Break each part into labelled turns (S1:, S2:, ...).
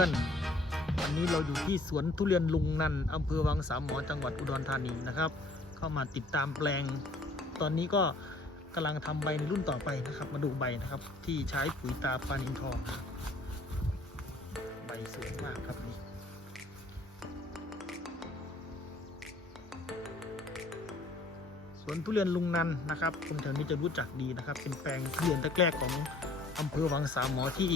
S1: วัสดีครับเพื่อนๆ วันนี้เราอยู่ที่สวนทุเรียนลุงนันอำเภอวังสามหมอจังหวัดอุดรธานีนะครับ เข้ามาติดตามแปลง ตอนนี้ก็กำลังทำใบในรุ่นต่อไปนะครับ มาดูใบนะครับ ที่ใช้ปุ๋ยตาปานินทองใบสวยมากครับนี่สวนทุเรียนลุงนันนะครับคนแถวนี้จะรู้จักดีนะครับ เป็นแปลงทุเรียนแรกๆของอำเภอวังสามหมอที่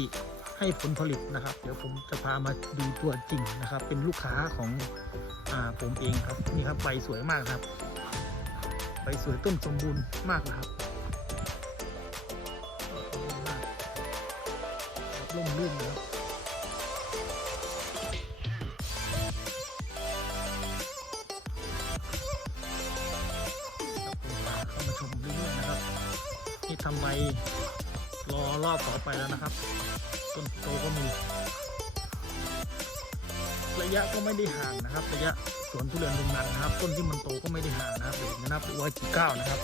S1: ให้ผลผลิตนะครับ เดี๋ยวผมจะพามาดูตัวจริงนะครับ เป็นลูกค้าของอาผมเองครับนี่ครับใบสวยมากครับใบสวยต้นสมบูรณ์มากนะครับร่มรื่นนะครับเข้ามาชมเรื่อยๆนะครับนี่ทำใบ รอรอบต่อไปแล้วนะครับ ต้นโตก็มี ระยะก็ไม่ได้ห่างนะครับ ระยะสวนทุเรียนตรงนั้นนะครับ ต้นที่มันโตก็ไม่ได้ห่างนะครับเดี๋ยวผมจะนับว่ากี่ก้าวนะครับ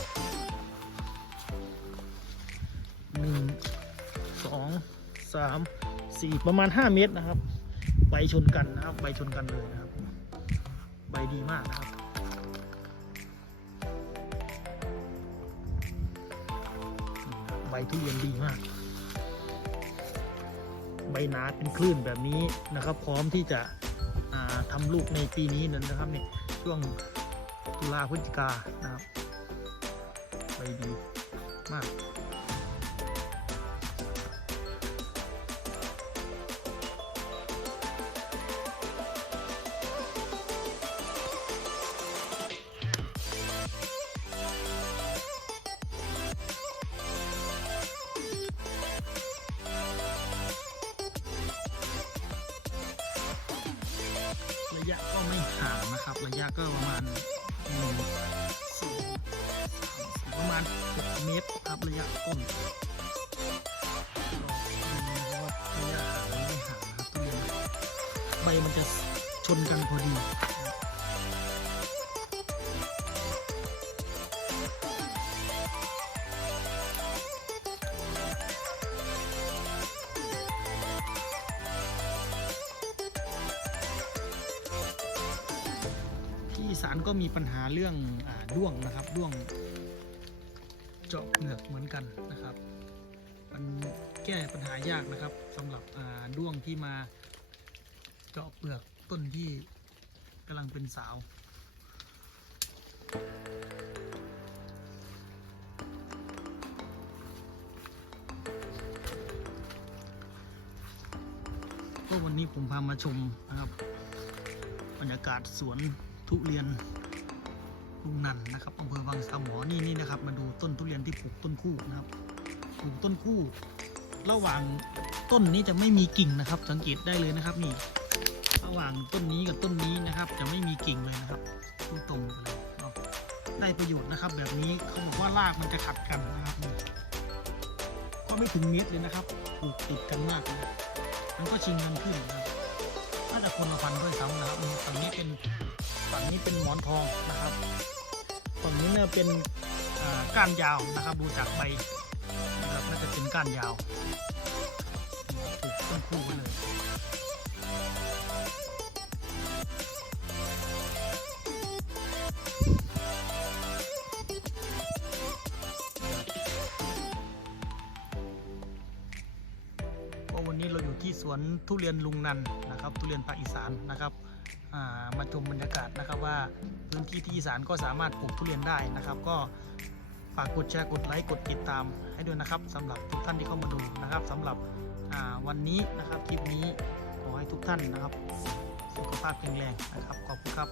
S1: หนึ่งสองสามสี่ประมาณห้าเมตรนะครับ ใบชนกันนะครับ ใบชนกันเลยนะครับ ใบดีมากนะครับ ทุเรียนดีมาก ใบหนาเป็นคลื่นแบบนี้นะครับ พร้อมที่จะทำทำลูกในปีนี้นั่นนะครับเนี่ยช่วงตุลาพฤศจิกานะครับใบดีมาก ยะก็ไม่ห่างนะครับ ระยะก็ประมาณประมาณ 6 เมตรครับระยะต้นระยะห่างไม่ห่างนะครับทุเรียนใบมันจะชนกันพอดีานก็มีปัญหาเรื่องอด้วงนะครับด้วงเจาะเปลือกเหมือนกันนะครับ มันแก้ปัญหายากนะครับสำหรับด้วงที่มาเจาะเปลือกต้นที่กำลังเป็นสาวก็วันนี้ผมพามาชมนะครับ บรรยากาศสวน ทุเรียนลุงนันนะครับอำเภอวังสามหมอนี่นี่นะครับ มาดูต้นทุเรียนที่ปลูกต้นคู่นะครับปลูกต้นคู่ ระหว่างต้นนี้จะไม่มีกิ่งนะครับ สังเกตได้เลยนะครับนี่ ระหว่างต้นนี้กับต้นนี้นะครับ จะไม่มีกิ่งเลยนะครับพูตรงเลยเนะได้ประโยชน์นะครับ แบบนี้เขาบอกว่ารากมันจะขัดกันนะครับนี่ก็ไม่ถึงเมตรเลยนะครับปลูกติดกันมากมันก็ชิงกันขึ้นนะครับน่าจะคนละพันด้วยซ้ำนะครับนี่ฝั่งนี้เป็น ฝั่งนี้เป็นหมอนทองนะครับฝั่งนี้เนี่ยเป็นก้านยาวนะครับ ดูจากใบนะครับน่าจะเป็นก้านยาวปลูกต้นคู่กันเลยวันนี้เราอยู่ที่สวนทุเรียนลุงนันนะครับ ทุเรียนภาคอีสานนะครับ มาชมบรรยากาศนะครับว่าพื้นที่ที่อีสานก็สามารถปลูกทุเรียนได้นะครับ ก็ฝากกดแชร์กดไลค์กดติดตามให้ด้วยนะครับสำหรับทุกท่านที่เข้ามาดูนะครับสำหรับวันนี้นะครับคลิปนี้ขอให้ทุกท่านนะครับ สุขภาพแข็งแรงนะครับขอบคุณครับ